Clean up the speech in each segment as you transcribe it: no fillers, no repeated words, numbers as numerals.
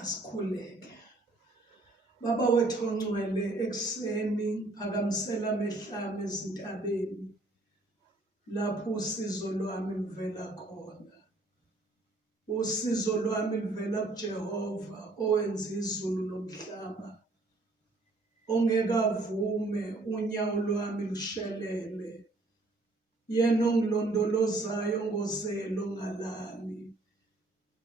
Asikhuleke. Baba wethu ongcwele, ekuseni phakamisela amehlami ezintabeni lapho usizo lwami luvela khona. Usizo lwami luvela kuJehova owenza izulu nomhlaba, ongekavume unyawo lwami lushelele, yena ongilondolozayo ngozelo ngalami.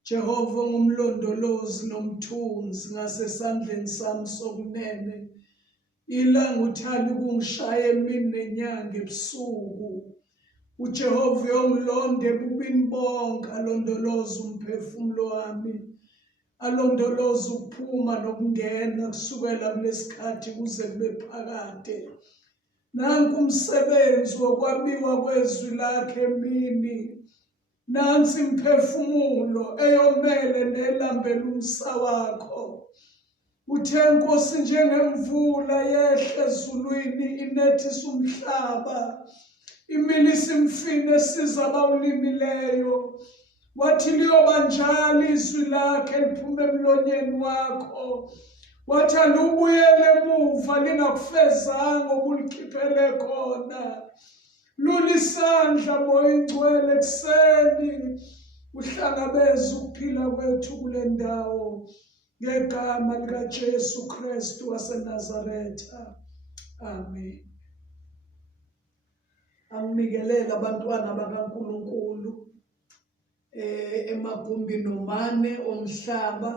Jehova ngumlondolozi nomthunzi ngasesandleni sami sokunene, ilanga uthanda ukungishaya emini nenyanga ebusuku. uJehova uyongilonda ebubini bonke, alondoloze umphefumulo wami, alondoloze ukuphuma nokungena kusukela kulesikhathi kuze kube phakade. Nanku umsebenzi wokwabiwa kwezwi lakhe emini, nansi imphefumulo eyomele nelambela umsa wakho. Uthe Nkosi njengemvula yehle ezulwini inethisa umhlaba, imilisa imfino esiza abawulimileyo. Wathi liyoba njalo izwi lakhe liphuma emlonyeni wakho. Wathi alubuyele emuva lingakufezanga okulikhiphele khona. Lulisandla Moya Ingcwele ekuseni uhlangabeze ukuphila kwethu kule ndawo, ngegama likaJesu Kristu waseNazaretha. Amen. Angibingelela abantwana bakaNkulunkulu emagumbini omane omhlaba,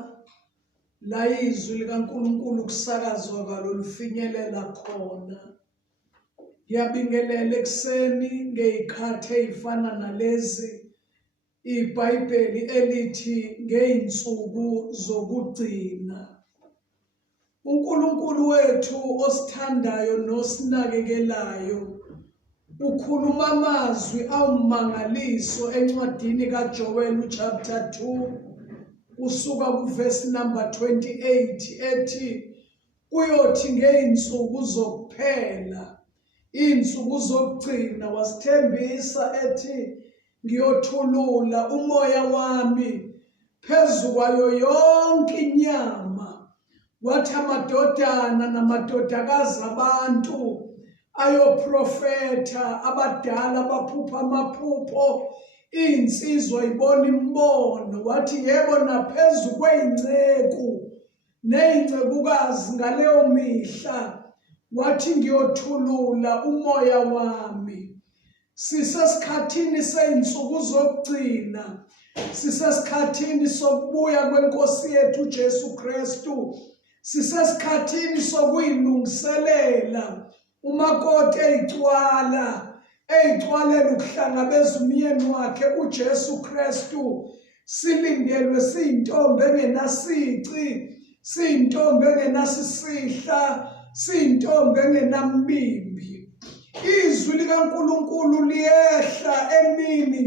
la izwi likaNkulunkulu kusakazwa ngalo lifinyelela khona. Ngiyabingelela ekuseni ngeyikhathi ezifana nalezi iBhayibheli elithi ngeyinsuku zokugcina. uNkulunkulu wethu osithandayo nosinakekelayo ukhuluma amazwi awumangaliso encwadini kaJoel chapter 2 kusuka kuverse number 28 ethi kuyothi ngeyinsuku zokuphela, insuku zokugcina, wasithembisa ethi ngiyothulula umoya wami phezu kwayo yonke inyama. Wathi amadodana namadodakazi abantu ayoprofetha, abadala baphupha amaphupho, insizwa ibona imbono. Wathi yebo, naphezu kweyinceku neyincebukazi ngaleyo mihla wathi ngiyothulula umoya wami. Sisesikhathini seyinsuku zokugcina, sisesikhathini sokubuya kwenkosi yethu uJesu Kristu, sisesikhathini sokuyilungiselela umakoti eyicwalela ukuhlangabeza umyeni wakhe uJesu Kristu. Silindelwe siyintombi engenasici, siyintombi engenasisihla, siyintombi engenambimbi. Izwi likaNkulunkulu liyehla emini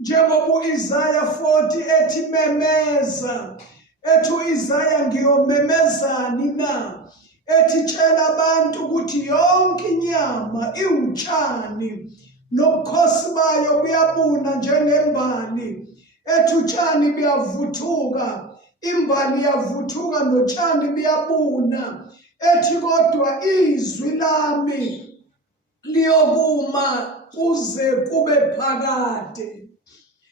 njengoba uIsaya 40 ethi memeza. Ethi uIsaya ngiyomemezani na? Ethi tshela abantu ukuthi yonke inyama iwutshani, nobukhosi bayo buyabuna njengembali. Ethi utshani buyavuthuka, imbali iyavuthuka notshani buyabuna. Ethi kodwa izwi lami liyokuma kuze kube phakade.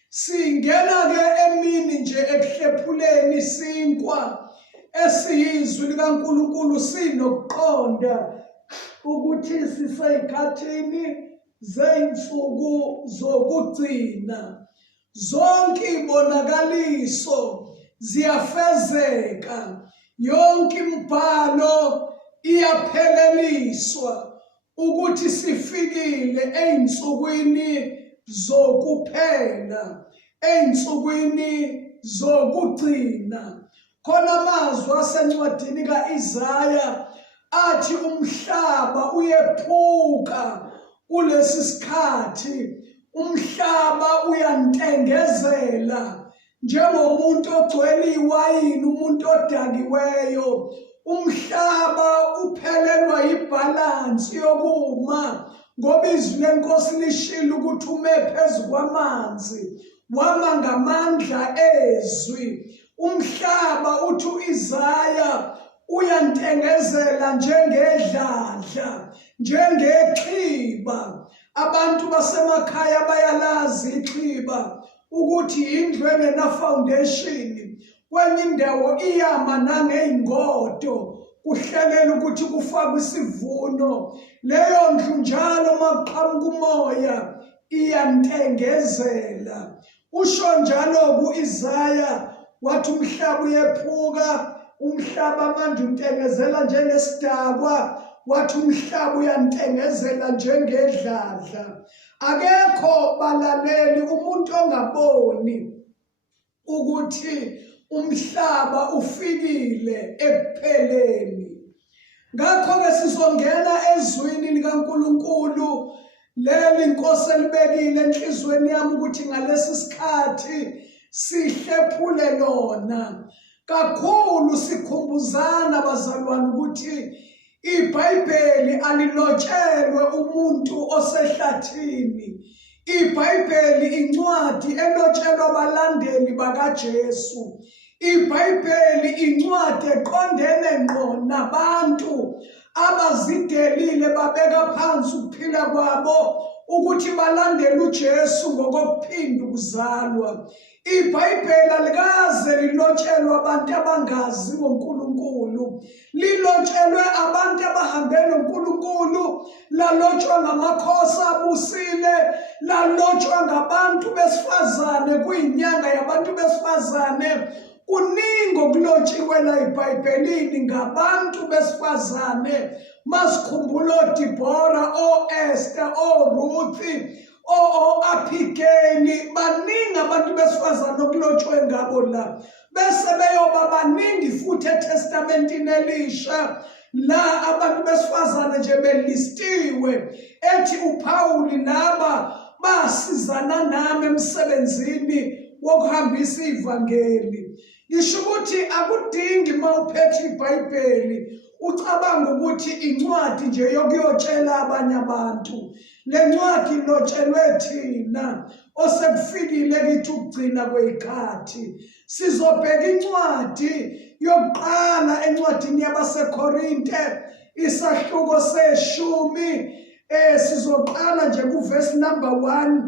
Singena-ke emini nje ekuhlephuleni isinkwa esiyizwi likaNkulunkulu, sinokuqonda ukuthi siseyikhathini zeyinsuku zokugcina. Zonke ibonakaliso ziyafezeka, yonke imibhalo iyapheleliswa ukuthi sifikile eyinsukwini zokuphela, eyinsukwini zokugcina. Khona amazwi asencwadini kaIsaya athi umhlaba uyephuka kulesi sikhathi, umhlaba uyantengezela njengomuntu ogcwele iwayini, umuntu odakiweyo. Umhlaba uphelelwa ibhalansi yokuma, ngoba izwi lenkosi lishilo ukuthi ume phezu kwamanzi, wama ngamandla ezwi. umhlaba uthi uIsaya uyantengezela njengedladla, njengexhiba. Abantu basemakhaya bayalazi ixhiba ukuthi indlu engena foundation, kwenye indawo iyama nangey'ngodo kuhlelela ukuthi kufakwe isivuno. Leyo ndlu njalo makuqhamuka umoya iyantengezela. Usho njalo ku-Isaya wathi umhlaba uyephuka, umhlaba manje untengezela njengesidakwa, wathi umhlaba uyantengezela njengedladla. Akekho balaleli umuntu ongaboni ukuthi umhlaba ufikile ekupheleni. Ngakho-ke sizongena ezwini likaNkulunkulu, leli Inkosi elibekile enhlizweni yami ukuthi ngalesi sikhathi sihlephule lona. Kakhulu sikhumbuzana bazalwane ukuthi iBhayibheli alilotshelwe umuntu osehlathini. iBhayibheli incwadi elotshelwa abalandeli bakaJesu. iBhayibheli incwadi eqondene ngqo nabantu abazidelile babeka phansi ukuphila kwabo ukuthi balandele uJesu ngokuphinda ukuzalwa. iBhayibheli alikaze lilotshelwe abantu abangazi ngoNkulunkulu, lilotshelwe abantu abahambe noNkulunkulu, lalotshwa ngamakhosi abusile, lalotshwa ngabantu besifazane kuyinyanga yabantu besifazane. Kuningi okulotshiwe la eBhayibhelini ngabantu besifazane. Masikhumbula oDibora, o-Esther, o-Ruth, o-Abigail, baningi abantu besifazane okulotshwe ngabo la. Bese beyoba baningi futhi eTestamentini Elisha la abantu besifazane nje belistiwe, ethi uPawuli naba basizana nami emsebenzini wokuhambisa ivangeli. Ngisho ukuthi akudingi mawuphethe iBhayibheli ucabanga ukuthi incwadi nje yokuyotshela abanye abantu. Le ncwadi ilotshelwe thina osekufikile kithi ukugcina kweyikhathi. Sizobheka incwadi yokuqala encwadini yabaseKorinte, isahluko se-10. Sizoqala nje kuverse number 1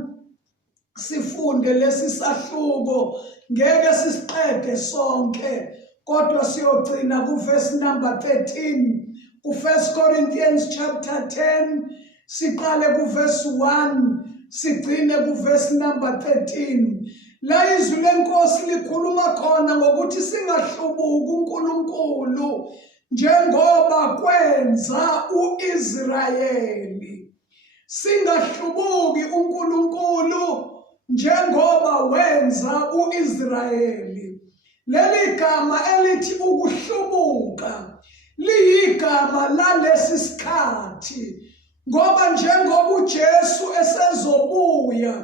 sifunde lesi sahluko. Ngeke sisiqede sonke, kodwa siyogcina kuverse number 13 ku-1 Corinthians chapter 10. Siqale kuverse 1 sigcine kuverse number 13. La izwi lenkosi likhuluma khona ngokuthi singahlubuki uNkulunkulu njengoba kwenza uIsrayeli. Singahlubuki uNkulunkulu njengoba wenza uIsrayeli. Leli gama elithi ukuhlubuka liyigama lalesi sikhathi, ngoba njengoba uJesu esezobuya,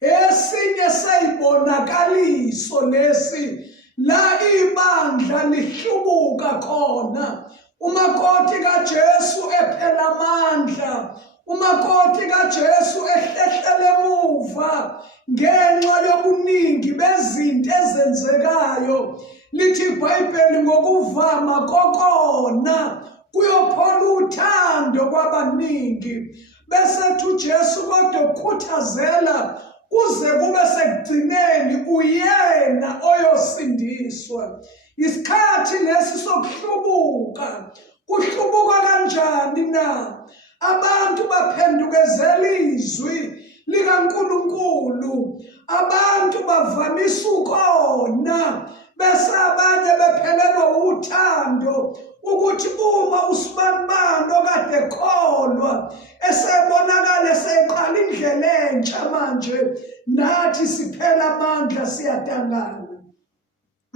esinye seyibonakaliso lesi la ibandla lihlubuka khona. Umakoti kaJesu ephela amandla, umakoti kaJesu ehlehlele emuva ngenxa yobuningi bezinto ezenzekayo. Lithi iBhayibheli ngokuvama kokona kuyophola uthando kwabaningi. Bese uJesu kodwa ukhuthazela kuze kube sekugcineni uyena oyosindiswa. Isikhathi lesi sokuhlubuka. Kuhlubuka kanjani na? Abantu baphendukezela izwi likaNkulunkulu. Abantu bavamisa ukona, bese abanye bephelelwa uthando, ukuthi uma usibanibani okade kholwa esebonakala eseqala indlela entsha manje, nathi siphela amandla siyadangana.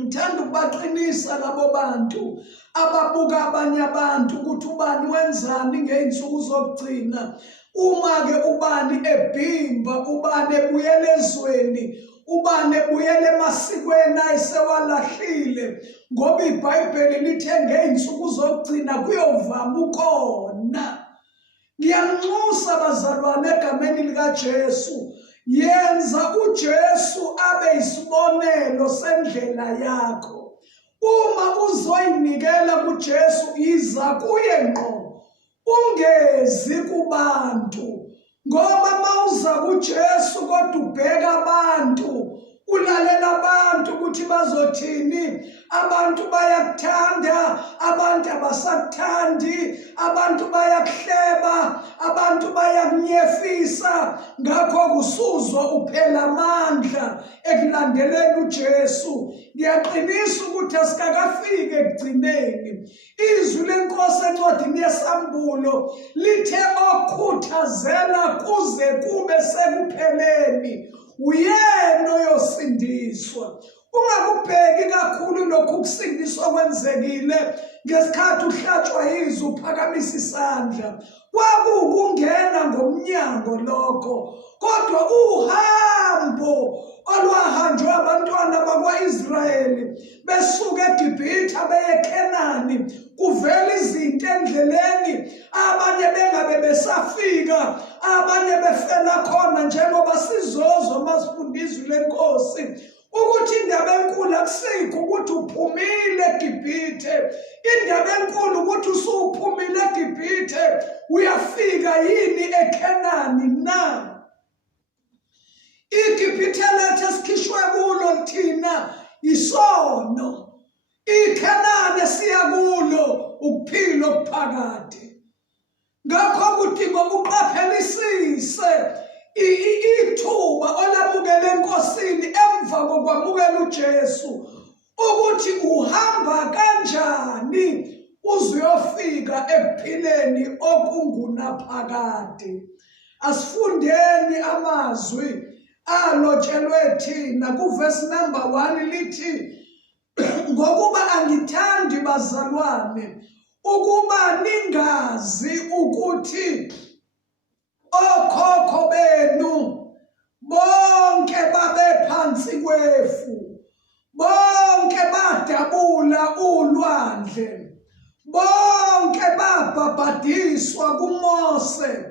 Ngithanda ukubaqinisa labo bantu ababuka abanye abantu ukuthi ubani wenzani ngey'nsuku zokugcina. Uma-ke ubani ebhimba, ubani ebuyela ezweni, ubani ebuyela emasikweni ayesewalahlile, ngoba iBhayibheli lithe ngey'nsuku zokugcina kuyovama ukona. Ngiyanxusa bazalwane egameni likaJesu, yenza uJesu abe isibonelo sendlela yakho. Uma uzoyinikela kuJesu, yiza kuye ngqo, ungezi kubantu, ngoba mawuza kuJesu kodwa ubheka abantu, ulalela abantu ukuthi bazothini. Abantu bayakuthanda, abantu abasakuthandi, abantu bayakuhleba, abantu bayakunyefisa. Ngakho kusuzwa uphela amandla ekulandeleni uJesu. Ngiyaqinisa ukuthi asikakafiki ekugcineni. Izwi leNkosi encwadini yesambulo lithe okhuthazela kuze kube sekupheleni uyena oyosindiswa. Ungakubheki kakhulu lokhu kusindiswa kwenzekile ngesikhathi uhlatshwa yizwi uphakamisa isandla. Kwakungena ngomnyango lokho, kodwa uhambo olwahanjwe abantwana bakwa-Israyeli besuka eGibhithe beye eKhenani, kuvela izinto endleleni, abanye bengabe besafika, abanye befela khona, njengoba sizozwa masifunda izwi leNkosi ukuthi indaba enkulu akusikho ukuthi uphumile eGibhithe. Indaba enkulu ukuthi usuphumile eGibhithe, uyafika yini eKhenani na? iGibhithe lethu esikhishwe kulo thina isono. iKhenani esiya kulo ukuphila okuphakade. Ngakho kudinga uqaphelisise ithuba olamukele eNkosini emva kokwamukela uJesu, ukuthi uhamba kanjani uzuyofika ekuphileni okungunaphakade. Asifundeni amazwi alotshelwe thina kuvesi number 1 lithi, ngokuba angithandi bazalwane ukuba ningazi ukuthi okhokho benu bonke babe phansi kwefu, bonke badabula ulwandle, bonke babhabhadiswa kuMose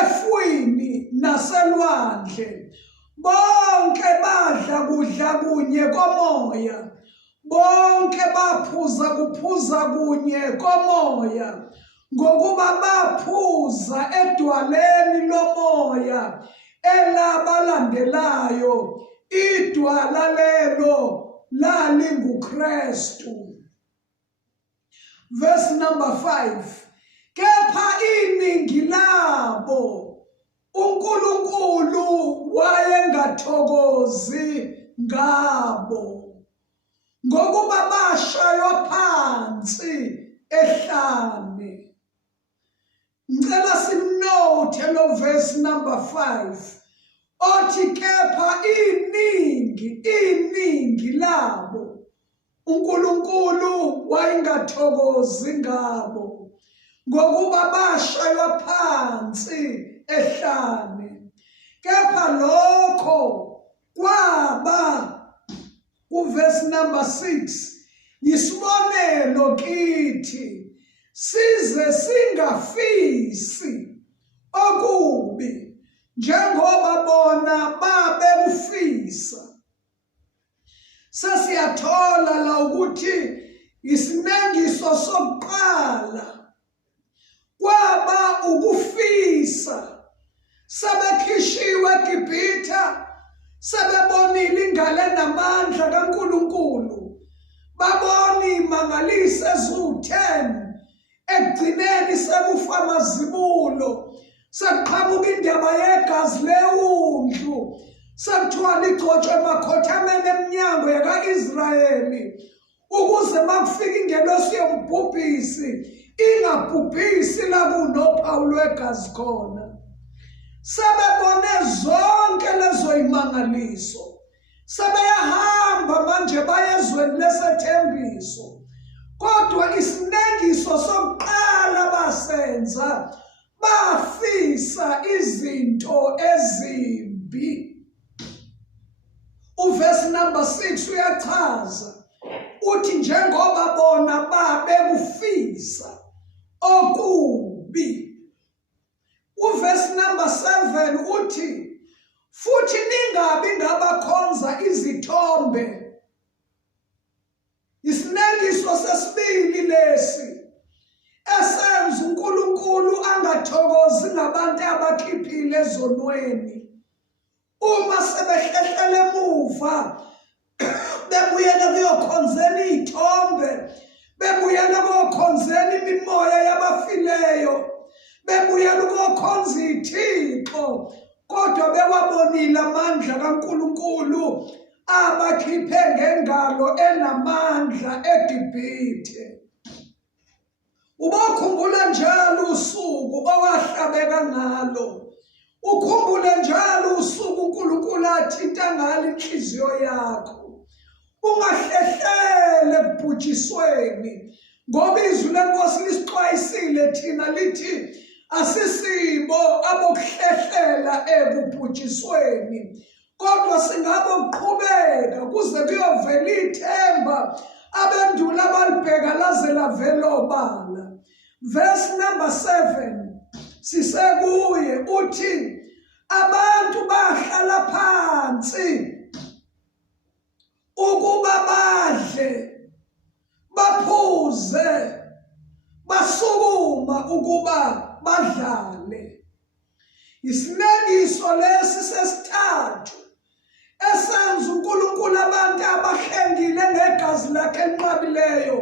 efwini naselwandle, bonke badla kudla kunye komoya, bonke baphuza kuphuza kunye komoya, ngokuba baphuza edwaleni lomoya elabalandelayo, idwala lelo lalinguKristu. Verse number 5, kepha iningi labo uNkulunkulu wayengathokozi ngabo, ngokuba bashaywa phansi ehlane. Ngicela simnothe lo verse number 5 othi kepha iningi labo uNkulunkulu wayengathokozi ngabo, ngokuba bashaywa phansi ehlane. Kepha lokho kwaba kuverse number 6 yisibonelo kithi, size singafisi okubi njengoba bona babekufisa. Sesiyathola la ukuthi isinengiso sokuqala kwaba ukufisa. Sebekhishiwe eGibhithe, sebebonile ingalo namandla kaNkulunkulu, babona imangaliso eziwu-10, ekugcineni sekufa amazibulo, sekuqhamuka indaba yegazi lewundlu, sekuthiwa ligcotshwe emakhothameni eminyango yaka-Israyeli, ukuze makufika ingelosi yombhubhisi ingabhubhisi la kunophawu lwegazi khona. Sebebone zonke lezo imangaliso, sebeyahamba manje bayezweni lesethembiso, kodwa isinengiso sokuqala basenza, bafisa izinto ezimbi. Uverse number 6 uyachaza uthi njengoba bona babekufisa okubi. Uverse number 7 uthi futhi befile ezonweni, uma sebehlehlela emuva bebuyela kuyokhonzela iy'thombe, bebuyela kuyokhonzela imimoya yabafileyo, bebuyela ukuyokhonza iy'thixo, kodwa bewabonile amandla kaNkulunkulu abakhiphe ngengalo enamandla eGibhithe. Ubakhumbula njalo usuku owahlabeka ngalo, ukhumbule njalo usuku uNkulunkulu athinta ngalo inhliziyo yakho. Ungahlehlele ekubhujisweni, ngoba izwi leNkosi lisixwayisile thina lithi asisibo abokuhlehlela ekubhujisweni, kodwa singabokuqhubeka kuze kuyovela ithemba abendulo abalibheka laze lavela obala. Verse number 7 sisekuye uthi abantu bahlala phansi ukuba badle, baphuze, basukuma ukuba badlale. Isinekiso lesi sesithathu esenza uNkulunkulu abantu abahlengile ngegazi lakhe elinqabileyo,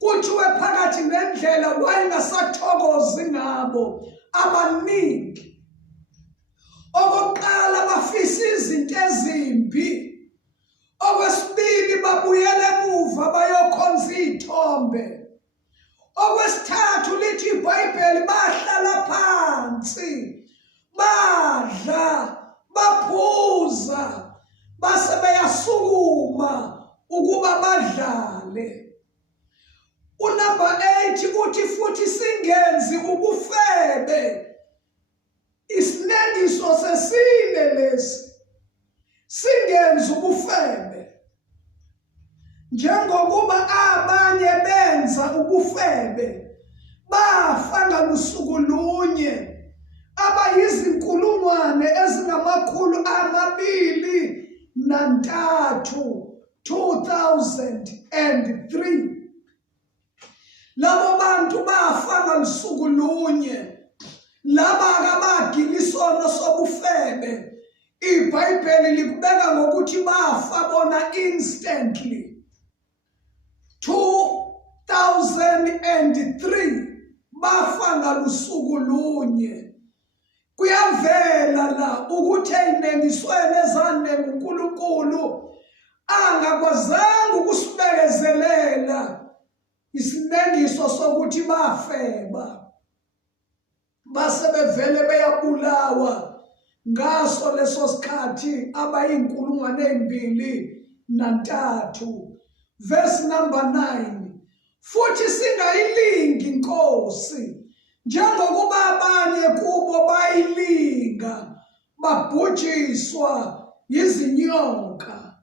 kuthiwe phakathi nendlela wayengasathokozi ngabo abaningi. Okokuqala bafisa izinto ezimbi, okwesibili babuyele emuva bayokhonza iy'thombe, okwesithathu lithi iBhayibheli bahlala phansi, badla, baphuza, base beyasukuma ukuba badlale. Unumber 8 uthi futhi singenzi ubufebe. Isinekiso sesine lesi, singenzi ubufebe, njengokuba abanye benza ubufebe, bafa ngalusuku lunye, abayizinkulungwane ezingama203, 2003. Labo bantu bafa ngalusuku lunye, laba akabagila isono sobufebe. iBhayibheli likubeka ngokuthi bafa bona instantly. 2003 bafa ngalusuku lunye. Kuyavela la ukuthi ey'nengisweni ezanele uNkulunkulu angakwazanga ukusibekezelela isinengiso sokuthi bafeba, base bevele beyabulawa ngaso leso sikhathi abayinkulungwane 2,3. Verse number 9, futhi singayilingi inkosi njengokuba abanye kubo bayilinga babhujiswa yizinyoka.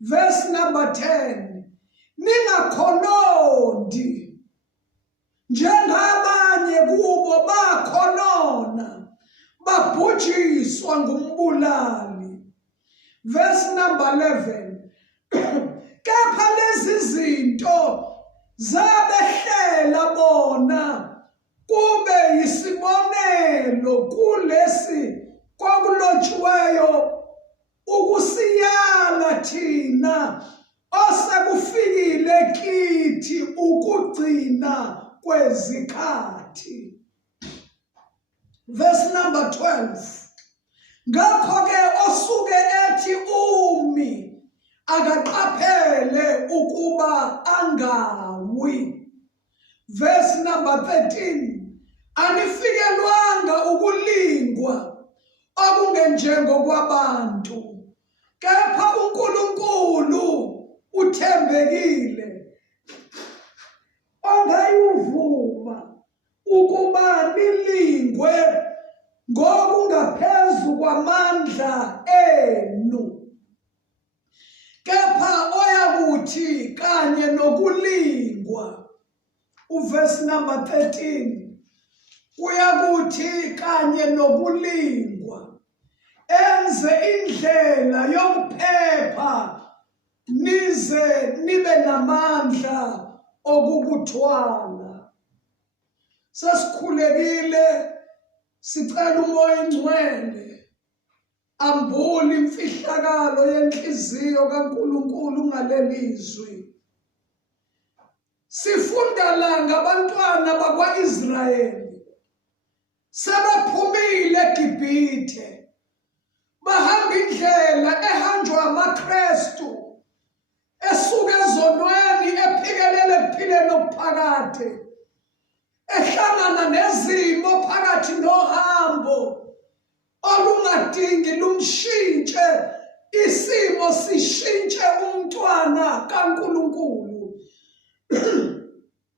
Verse number 10, ningakhonondi njengabanye kubo bakhonona babhujiswa ngumbulali. Verse number 11, kepha lezi zinto zabehlela bona kube yisibonelo kulesi kwakulotshiweyo ukusiyala thina osekufikile kithi ukugcina kwezikhathi. Verse number 12, ngakho-ke osuke ethi umi akaqaphele ukuba angawi. Verse number 13, anifikelwanga ukulingwa okungenjengokwabantu, kepha uNkulunkulu uthembekile, ongayivuma ukuba nilingwe ngokungaphezu kwamandla enu, kepha oyakuthi kanye nokulingwa. Uverse number 13, uyakuthi kanye nokulingwa enze indlela yokuphepha nize nibe namandla okukuthwala. Sesikhulekile Sicela umoya ingcwele ambule imfihlakalo yenhliziyo kaNkulunkulu ngalelizwi. Sifunda la ngabantwana bakwa-Israyeli sebephumile eGibhithe bahamba indlela ehanjwa amaKristu esuka ezonweni ephikelele ekuphileni okuphakade, ehlangana nezimo phakathi nohambo olungadingi lumshintshe isimo, sishintshe umntwana kaNkulunkulu.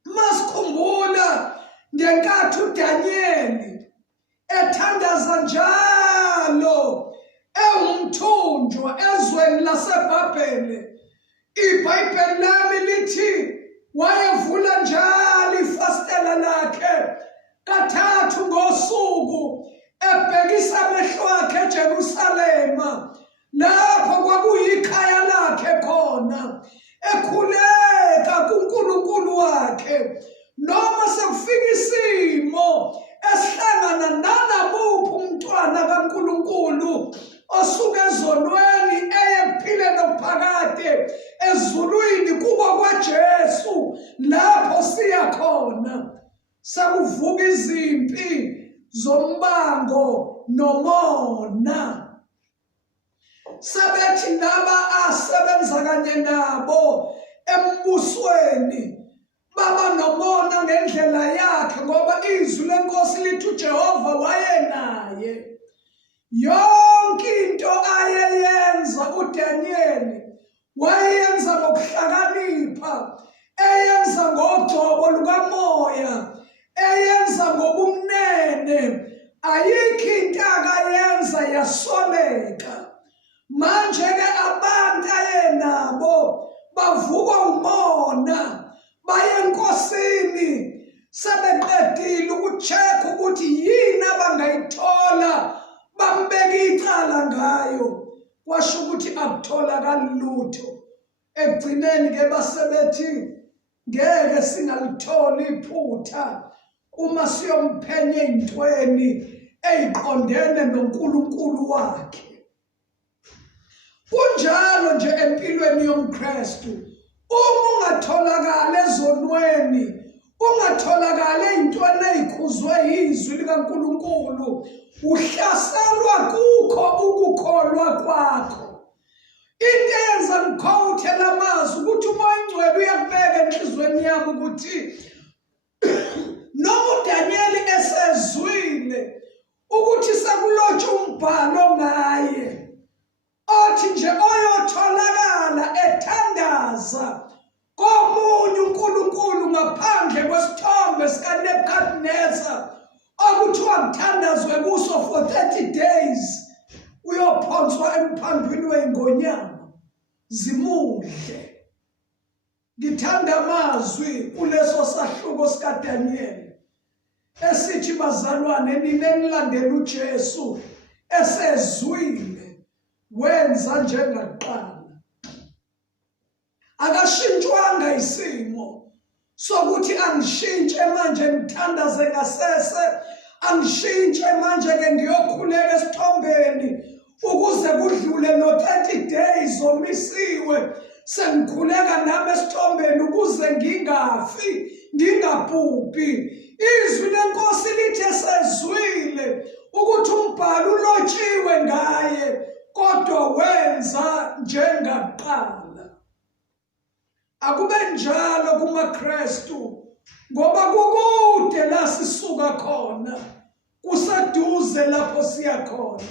Masikhumbula ngenkathi uDanyeli ethandaza njalo ewumthunjwa ezweni laseBhabhele, iBhayibheli lami lithi wayevula njalo ifastela lakhe kathathu ngosuku ebhekisa amehlo akhe eJerusalema, lapho kwakuyikhaya lakhe khona, ekhuleka kuNkulunkulu wakhe. Noma sekufika isimo esihlangana nanamuphi umntwana kaNkulunkulu osuka ezonweni eye ekuphileni okuphakade ezulwini kubo kwaJesu, lapho siya khona sakuvuka izimpi zombango nomona. Sabethi naba asebenza kanye nabo embusweni baba nomona ngendlela yakhe, ngoba izwi lenkosi lithi uJehova wayenaye. Yonke into ayeyenza uDanyeli wayenza ngokuhlakanipha, eyenza ngogcobo lukamoya, eyenza ngobumnene. Ayikho into akayenza yasoleka. Manje-ke abantu ayenabo bavukwa umona, baye enkosini sebeqedile ukucheck ukuthi yini abangayithola bambeka icala ngayo. Kwasho ukuthi akutholakali lutho. Ekugcineni-ke basebethi ngeke singalitholi iphutha uma siyomphenya ey'ntweni ey'qondene noNkulunkulu wakhe. Kunjalo nje empilweni yomKristu, uma ungatholakala ezonweni, ungatholakala ey'ntweni ey'khuzwe yizwi likaNkulunkulu, uhlaselwa kukho ukukholwa kwakho. Into eyenza ngikhowuthe la mazwi ukuthi umoya ingcwele uyakubeka enhlizweni yami ukuthi noma uDanyeli esezwile ukuthi sekulotshwe umbhalo ngaye othi nje oyotholakala ethandaza komunye uNkulunkulu ngaphandle kwesithombe sikaNebukadneza okuthiwa kuthandazwe kuso for 30 days, uyophonswa emphandweni wey'ngonyama zimudle. Ngithanda amazwi kuleso sahluko sikaDanyeli esithi, bazalwane, nina enilandela uJesu esezwile wenza njengakuqala. Akashintshwanga isimo sokuthi angishintshe manje ngithandaze ngasese, angishintshe manje-ke ngiyokhuleka esithombeni ukuze kudlule no 30 days omisiwe sengikhuleka nami esithombeni ukuze ngingafi, ngingabhubhi. Izwi lenkosi lithi esezwile ukuthi umbhalo ulotshiwe ngaye, kodwa wenza njengakuqala. Akube njalo kumaKristu, ngoba kukude la sisuka khona, kuseduze lapho siya khona.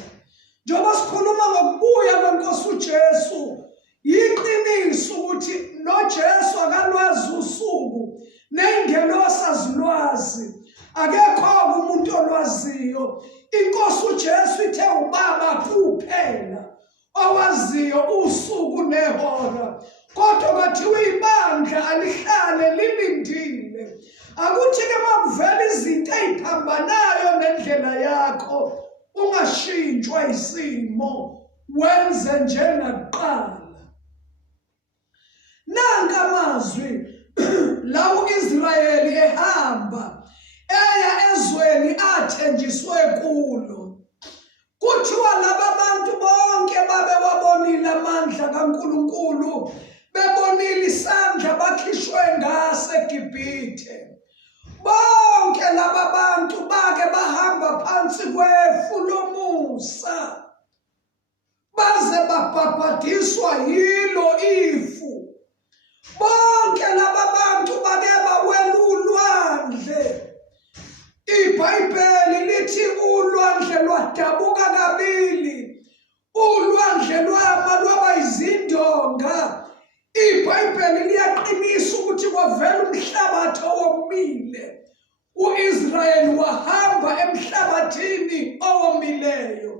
Njengoba sikhuluma ngokubuya kwenkosi uJesu, yiqiniso ukuthi noJesu akalwazi usuku nengelosi azilwazi. Akekho umuntu olwaziyo. Inkosi uJesu ithe uBaba kuphela owaziyo usuku nehora, kodwa kwathiwa ibandla alihlale lilindile. Akuthi-ke makuvela izinto ey'phambanayo nendlela yakho, ungashintshwa isimo, wenze njengakuqala. Nanka amazwi la u-Israyeli ehamba eya ezweni athenjiswe kulo. Kuthiwa laba bantu bonke babe wabonile amandla kaNkulunkulu, bebonile isandla bakhishwe ngase eGibhithe. Bonke laba bantu bake bahamba phansi kwefu lomusa, baze babhabhadiswa yilo ifu. Bonke laba bantu bake bawela ulwandle. IBhayibheli lithi ulwandle lwadabuka kabili, ulwandle lwama lwaba izindonga. IBhayibheli liyaqinisa ukuthi kwavela umhlabathi owomile. U-Israyeli wahamba emhlabathini owomileyo.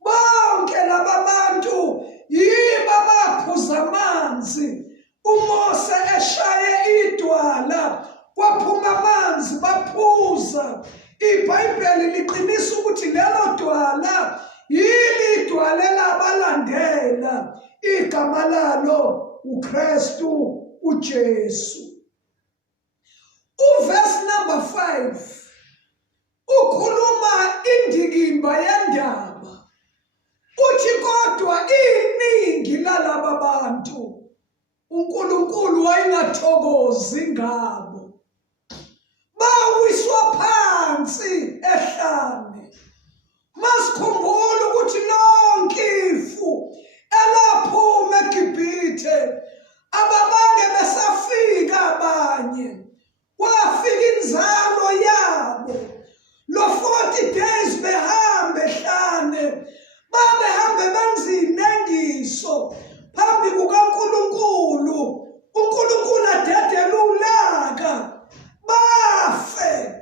Bonke laba bantu yibo abaphuza amanzi. uMose eshaye idwala, kwaphuma amanzi baphuza. IBhayibheli liqinisa ukuthi lelo dwala yili idwala elabalandela, igama lalo uKristu uJesu. Uverse number 5 ukhuluma indikimba yendaba. Uthi kodwa iningi lalaba bantu uNkulunkulu wayengathokozi ngabo, bawiswa phansi ehlane. Masikhumbule ukuthi lonke ifu elaphuma eGibhithe, ababange besafika abanye, kwafika inzalo yabo. Lo 40 days behambe ehlane, babehambe benza inengiso phambi kukaNkulunkulu. uNkulunkulu adedela ulaka, bafe.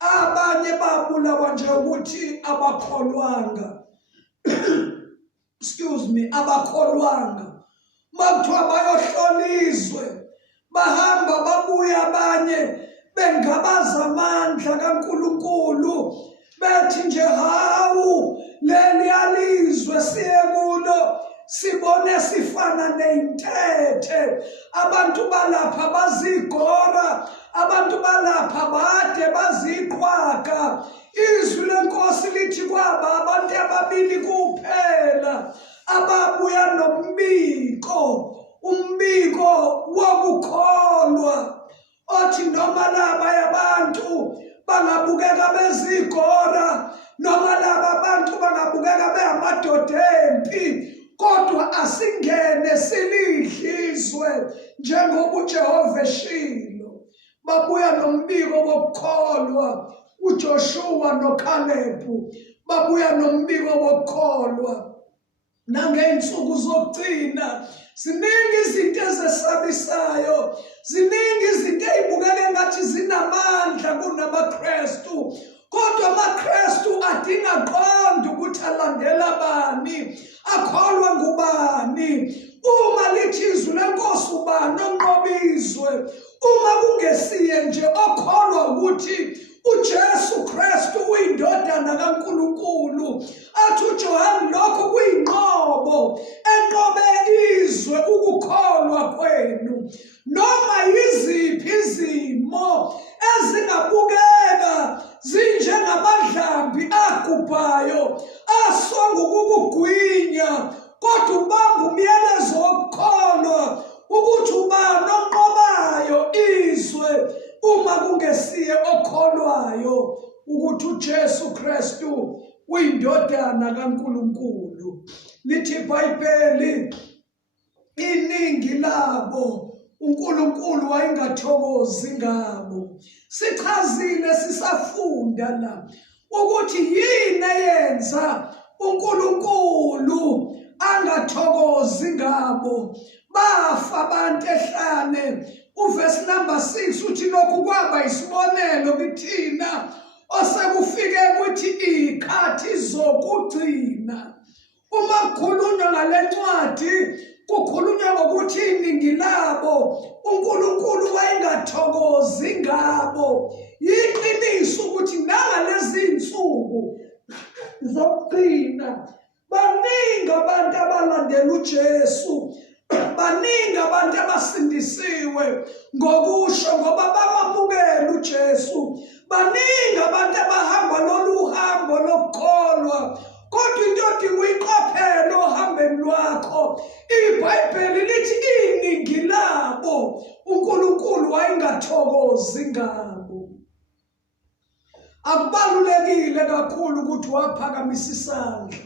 Abanye babulawa nje ukuthi abakholwanga. Excuse me, abakholwanga. Makuthiwa bayohlola izwe, bahamba babuya abanye bengabaza amandla kaNkulunkulu, bethi nje hawu leli alizwe siye kulo sibone sifana neyintethe. Abantu balapha bazigora, abantu balapha bade baziqhwaga. Izwi lenkosi lithi kwaba abantu ababili kuphela ababuya nombiko, umbiko wokukholwa, othi noma laba yabantu bangabukeka bezigora, noma laba abantu bangabukeka beamadoda empi, kodwa asingene silidlizwe njengoba uJehova eshilo. Babuya nombiko wokukholwa. uJoshua noKalebu babuya nombiko wokukholwa. Nangey'nsuku zokugcina ziningi izinto ezesabisayo, ziningi izinto ey'bukeke ngathi zinamandla kunamaKristu, kodwa amaKristu adinga aqonda ukuthi alandela bani, akholwa ngubani. Uma lithi izwi lenkosi ubani onqoba izwe? Uma kungesiye nje okholwa ukuthi uJesu Kristu uyindodana kaNkulunkulu. Athi uJohane lokho kuyinqobo enqobe izwe ukukholwa kwenu. Noma yiziphi izimo ezingabukeka zinjengamadlambi agubhayo asonga ukukugwinya, kodwa ubamba umyalezo wokukholwa ukuthi ubani onqobayo izwe uma kungesiye okholwayo ukuthi uJesu Kristu uyindodana kaNkulunkulu. Lithi iBhayibheli iningi labo uNkulunkulu wayengathokozi ngabo. Sichazile sisafunda la ukuthi yini eyenza uNkulunkulu angathokozi ngabo. Bafa abantu ehlane. Uverse number 6 uthi lokhu kwaba isibonelo kithina osekufike ukuthi ikhathi zokugcina. Uma kukhulunywa ngale ncwadi kukhulunywa ngokuthi iningi labo uNkulunkulu wayengathokozi ngabo. Yiqiniso ukuthi nangalezi insuku zokugcina baningi abantu abalandela uJesu, baningi abantu abasindisiwe ngokusho ngoba bamamukela uJesu, baningi abantu abahamba lolu hambo Akubalulekile kakhulu ukuthi waphakamisa isandla,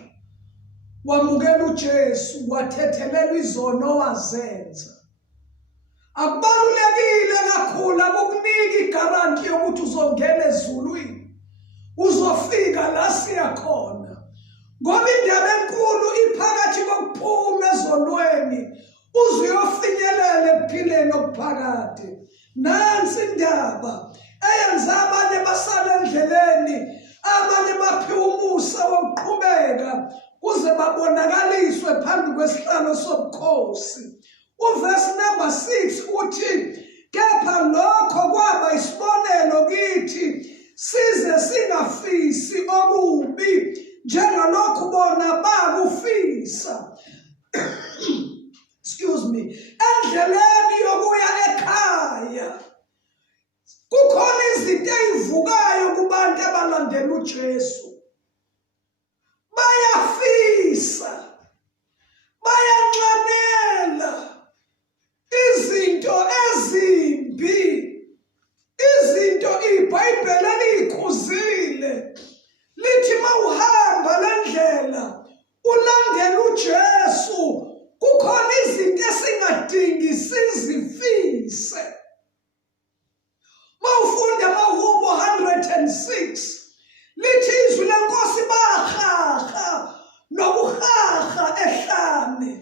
wamukela uJesu, wathethelelwa izono wazenza. Akubalulekile kakhulu, akukunika igaranti yokuthi uzongena ezulwini, uzofika la siya khona, ngoba indaba enkulu iphakathi kokuphuma ezonweni uze uyofinyelela ekuphileni okuphakade. Nansi indaba eyenza abanye basala endleleni, abanye baphiwa umusa wokuqhubeka kuze babonakaliswe phambi kwesihlalo sobukhosi. Uverse number 6 uthi, kepha lokho kwaba isibonelo kithi, size singafisi okubi njengalokhu bona bakufisa. Excuse me. Endleleni yokuya ekhaya kukhona izinto ezivukayo kubantu abalandela uJesu. Bayafisa, bayanxanela izinto ezimbi, izinto iBhayibheli elikhuzile lithi mawuhamba lendlela ulandela uJesu, kukhona izinto esingadingi sizifise. Mawufunda Mahubo 106 lithi izwi lenkosi bahaha nokuhaha ehlane.